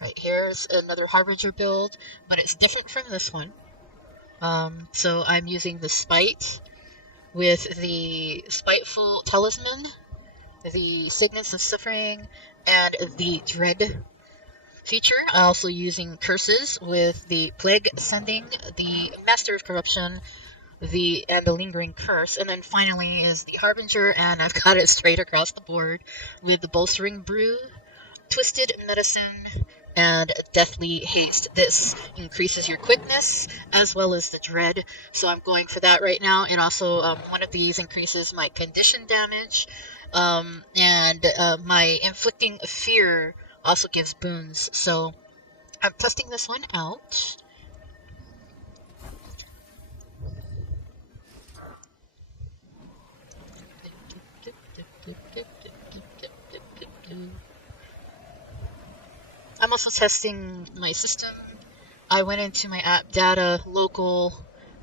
Right, here's another Harbinger build, but it's different from this one. So I'm using the Spite with the Spiteful Talisman, the Signets of Suffering, and the Dread feature. I'm also using Curses with the Plague Sending, the Master of Corruption, and the Lingering Curse, and then finally is the Harbinger, and I've got it straight across the board with the Bolstering Brew, Twisted Medicine, and Deathly Haste. This increases your quickness as well as the dread, so I'm going for that right now. And also, one of these increases my condition damage, and my Inflicting Fear also gives boons. So I'm testing this one out. I'm also testing my system. I went into my app data local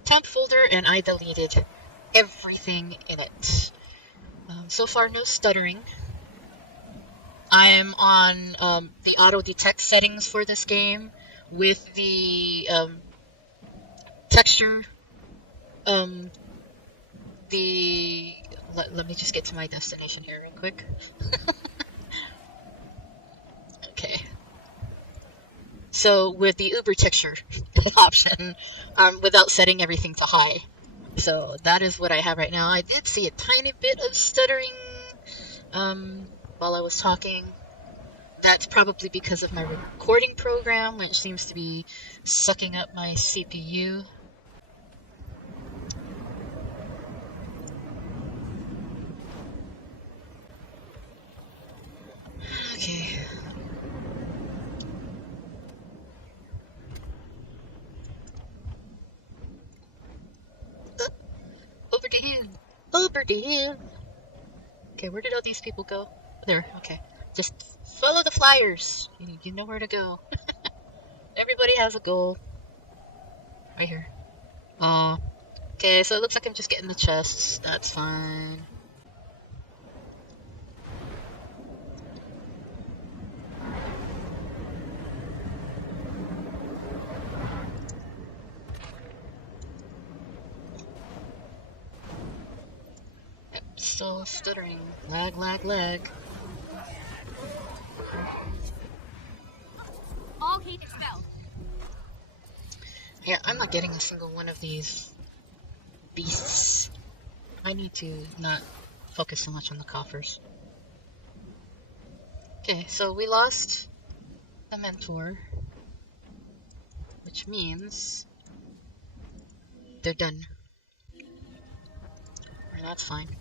temp folder and I deleted everything in it. So far, no stuttering. I'm on the auto detect settings for this game with the texture. Let me just get to my destination here real quick. Okay. So with the Uber texture option, without setting everything to high. So that is what I have right now. I did see a tiny bit of stuttering while I was talking. That's probably because of my recording program, which seems to be sucking up my CPU. Okay. Over to him! Over to him! Okay, where did all these people go? There, okay. Just follow the flyers. You know where to go. Everybody has a goal. Right here. Okay, so it looks like I'm just getting the chests. That's fine. Still stuttering. Lag, lag, lag. All heat expelled. Yeah, I'm not getting a single one of these beasts. I need to not focus so much on the coffers. Okay, so we lost the mentor, which means they're done. And that's fine.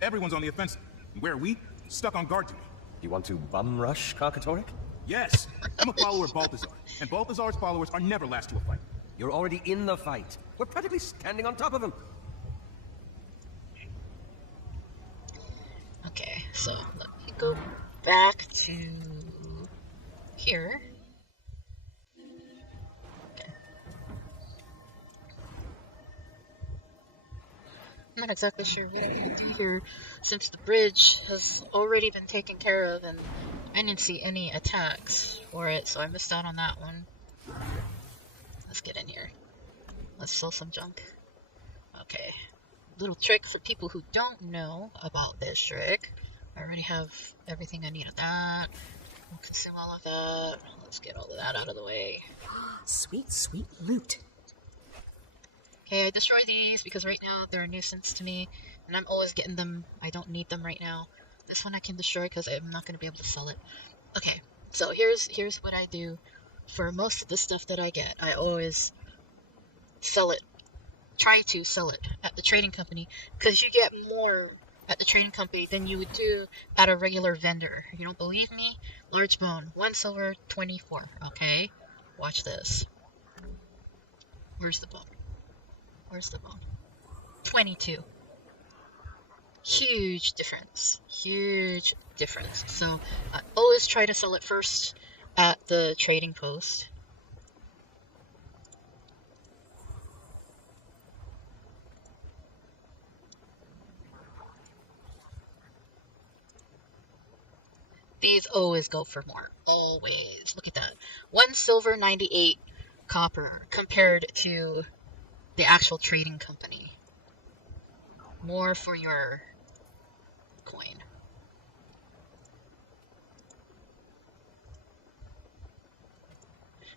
Everyone's on the offensive. Where are we? Stuck on guard duty. You want to bum rush Karkatorek? Yes, I'm a follower of Balthazar, and Balthazar's followers are never last to a fight. You're already in the fight. We're practically standing on top of him. Okay, so let me go back to here. Okay. I'm not exactly sure what I need to do here since the bridge has already been taken care of and I didn't see any attacks for it, so I missed out on that one. Let's get in here. Let's sell some junk. Okay. Little trick for people who don't know about this trick. I already have everything I need of that. We'll consume all of that. Let's get all of that out of the way. Sweet, sweet loot. Okay, I destroy these because right now they're a nuisance to me, and I'm always getting them. I don't need them right now. This one I can destroy because I'm not going to be able to sell it. Okay, so here's what I do for most of the stuff that I get. I always sell it. Try to sell it at the trading company because you get more at the trading company than you would do at a regular vendor. You don't believe me? Large bone, 1 silver, 24. Okay, watch this. Where's the bone? Where's the bone? 22. Huge difference. Huge difference. So I always try to sell it first at the trading post. These always go for more. Always. Look at that. 1 silver, 98 copper compared to the actual trading company. More for your coin.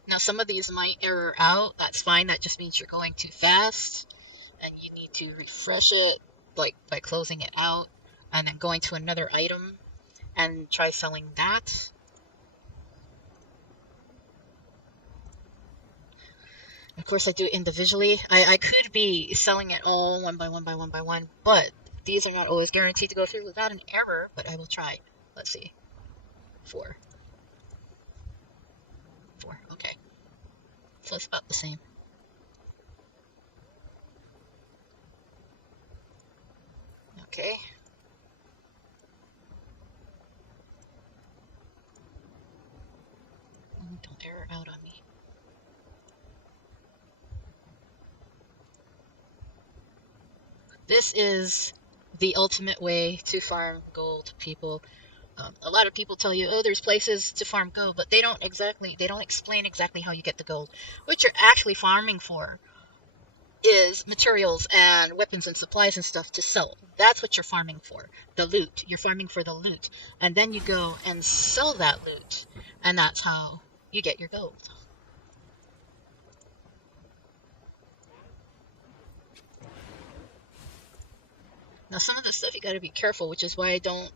Now some of these might error out. That's fine. That just means you're going too fast and you need to refresh it, like by closing it out and then going to another item and try selling that. Of course I do it individually. I could be selling it all one by one, but these are not always guaranteed to go through without an error, but I will try. Let's see. 4. Okay. So it's about the same. Okay. Don't error out on me. This is the ultimate way to farm gold, people. A lot of people tell you, oh, there's places to farm gold, but they don't explain exactly how you get the gold. What you're actually farming for is materials and weapons and supplies and stuff to sell. That's what you're farming for. The loot. You're farming for the loot. And then you go and sell that loot. And that's how you get your gold. Now some of the stuff you gotta be careful, which is why I don't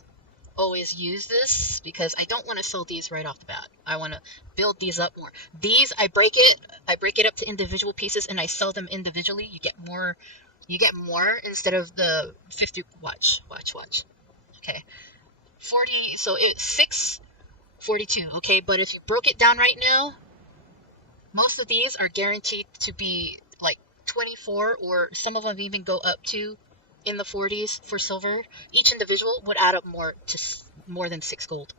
always use this, because I don't want to sell these right off the bat. I want to build these up more. These I break it up to individual pieces and I sell them individually. You get more instead of the 50. Watch. Okay, 40. So it's 642. Okay, but if you broke it down right now, most of these are guaranteed to be like 24, or some of them even go up to in the 40s for silver. Each individual would add up more than 6 gold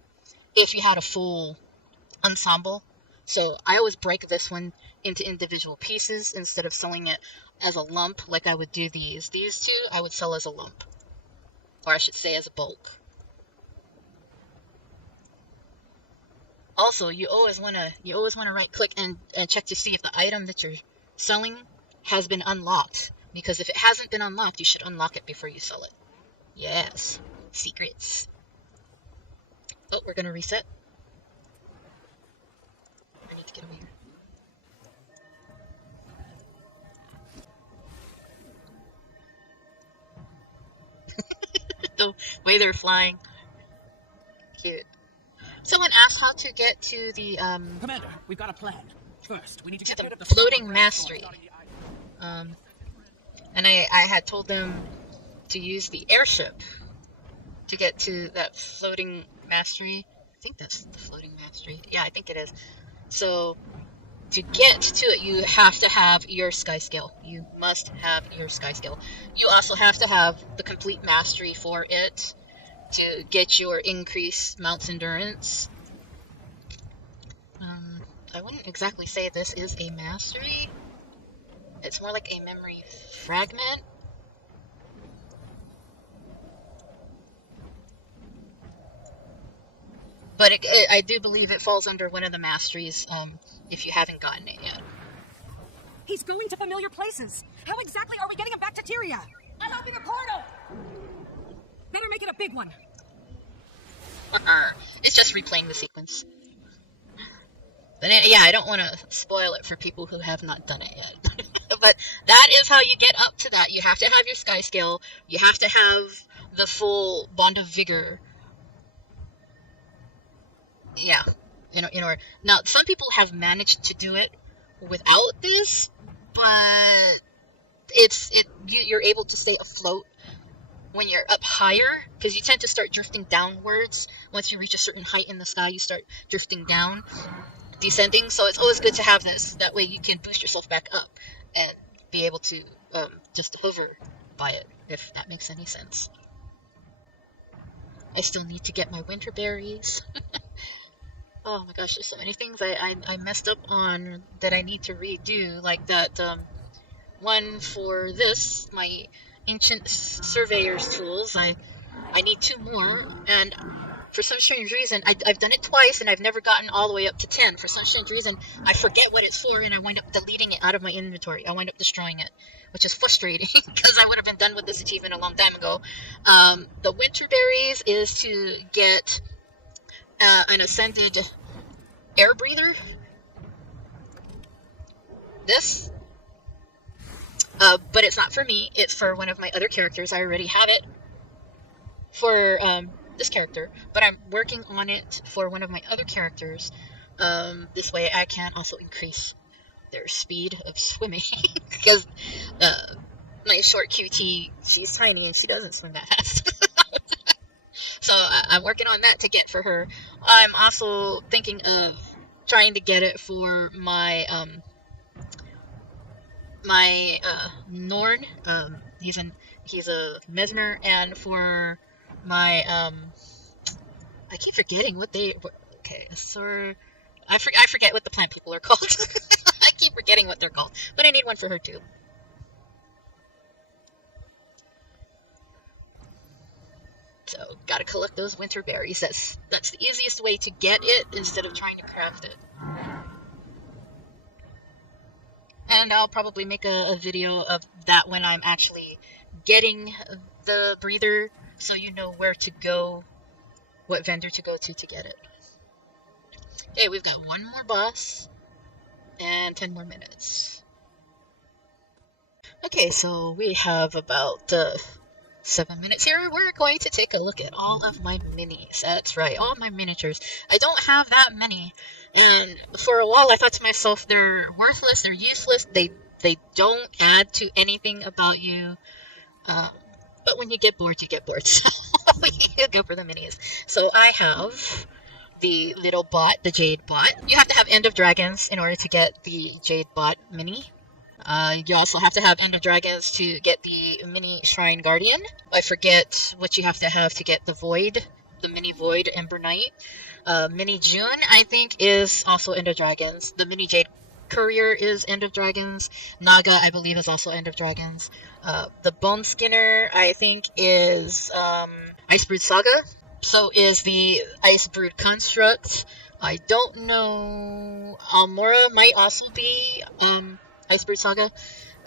if you had a full ensemble. So I always break this one into individual pieces instead of selling it as a lump like I would do these. These two I would sell as a lump, or I should say as a bulk. Also, you always want to right click and check to see if the item that you're selling has been unlocked. Because if it hasn't been unlocked, you should unlock it before you sell it. Yes. Secrets. Oh, we're going to reset. I need to get over here. The way they're flying. Cute. Someone asked how to get to the, Commander, we've got a plan. First, we need to get rid of the floating mastery. And I had told them to use the airship to get to that floating mastery. I think that's the floating mastery. Yeah, I think it is. So to get to it, you have to have your sky scale. You must have your sky scale. You also have to have the complete mastery for it to get your increased mount's endurance. I wouldn't exactly say this is a mastery. It's more like a memory fragment. But I do believe it falls under one of the masteries, if you haven't gotten it yet. He's going to familiar places. How exactly are we getting him back to Tyria? I'm opening a portal! Better make it a big one. It's just replaying the sequence. But yeah, I don't want to spoil it for people who have not done it yet. But that is how you get up to that. You have to have your sky scale. You have to have the full bond of vigor. Yeah, in order. Now, some people have managed to do it without this, but you're able to stay afloat when you're up higher, because you tend to start drifting downwards. Once you reach a certain height in the sky, you start drifting down, descending. So it's always good to have this. That way you can boost yourself back up and be able to just hover by it, if that makes any sense. I still need to get my winter berries. Oh my gosh, there's so many things I messed up on that I need to redo, like that one for this, my ancient surveyor's tools. I need 2 more, and for some strange reason, I've done it twice and I've never gotten all the way up to 10. For some strange reason, I forget what it's for and I wind up deleting it out of my inventory. I wind up destroying it, which is frustrating because I would have been done with this achievement a long time ago. The winter berries is to get an ascended air breather. This. But it's not for me. It's for one of my other characters. I already have it for this character, but I'm working on it for one of my other characters. This way I can also increase their speed of swimming because my short QT, she's tiny and she doesn't swim that fast. So I'm working on that to get for her. I'm also thinking of trying to get it for my Norn. He's a mesmer, and for my I keep forgetting what they. Okay, so I forget what the plant people are called. I keep forgetting what they're called, but I need one for her too. So gotta collect those winter berries. That's the easiest way to get it instead of trying to craft it. And I'll probably make a video of that when I'm actually getting the breather, so you know where to go, what vendor to go to get it. Okay, we've got one more boss and 10 more minutes. Okay, so we have about 7 minutes here. We're going to take a look at all of my minis. That's right, all my miniatures. I don't have that many. And for a while I thought to myself, they're worthless, they're useless, they don't add to anything about you. But when you get bored, you get bored. So you go for the minis. So I have the little bot, the Jade bot. You have to have End of Dragons in order to get the Jade bot mini. You also have to have End of Dragons to get the mini Shrine Guardian. I forget what you have to get the Void, the mini Void Ember Knight. Mini June, I think, is also End of Dragons. The mini Jade Courier is End of Dragons. Naga, I believe, is also End of Dragons. The Bone Skinner, I think, is Icebrood Saga. So is the Icebrood Construct. I don't know. Almora might also be Icebrood Saga.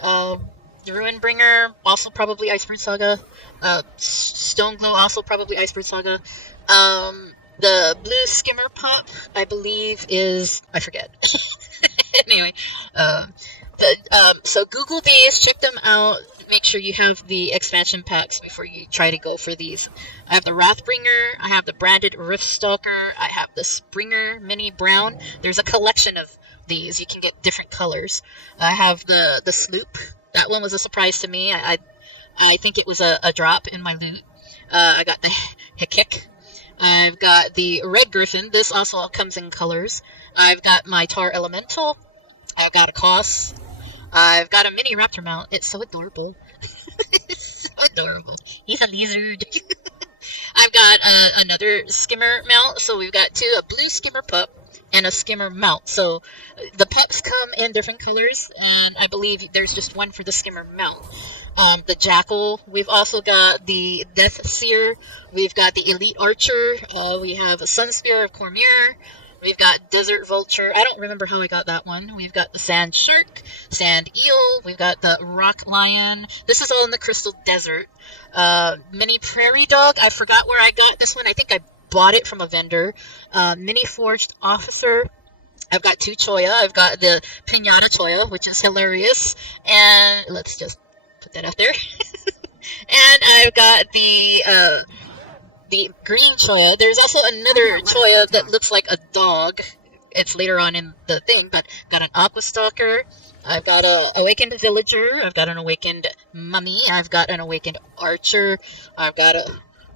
The Ruinbringer, also probably Icebrood Saga. Stoneglow, also probably Icebrood Saga. The Blue Skimmer Pop, I believe, is... I forget. Anyway, so Google these, check them out, make sure you have the expansion packs before you try to go for these. I have the Wrathbringer, I have the branded Riftstalker, I have the Springer Mini Brown. There's a collection of these, you can get different colors. I have the Sloop, that one was a surprise to me. I think it was a drop in my loot. I got the Hekik. I've got the Red Griffin. This also comes in colors. I've got my Tar Elemental. I've got a Koss. I've got a mini Raptor mount. It's so adorable. It's so adorable. He's a lizard. I've got another Skimmer mount. So we've got two, a blue Skimmer pup and a Skimmer mount. So the pups come in different colors, and I believe there's just one for the Skimmer mount. The Jackal. We've also got the Death Seer. We've got the Elite Archer. We have a Sunspear of Cormyr. We've got Desert Vulture. I don't remember how I got that one. We've got the Sand Shark, Sand Eel. We've got the Rock Lion. This is all in the Crystal Desert. Mini Prairie Dog. I forgot where I got this one. I think I bought it from a vendor. Mini Forged Officer. I've got two Choya. I've got the Pinata Choya, which is hilarious. And let's just put that out there. And I've got the green Choya. There's also another Choya that looks like a dog. It's later on in the thing, but got an Aqua Stalker. I've got an Awakened Villager. I've got an Awakened Mummy. I've got an Awakened Archer. I've got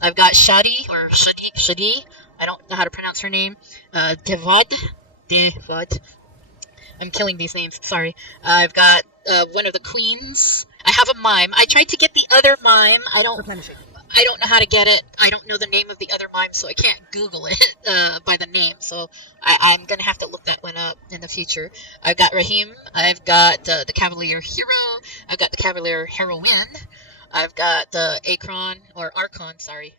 Shadi, or Shadi. I don't know how to pronounce her name. Devad. I'm killing these names. Sorry. I've got one of the queens. I have a mime. I tried to get the other mime. I don't know how to get it. I don't know the name of the other mime, so I can't Google it by the name. So I'm going to have to look that one up in the future. I've got Rahim. I've got the Cavalier Hero. I've got the Cavalier Heroine. I've got the Archon, sorry.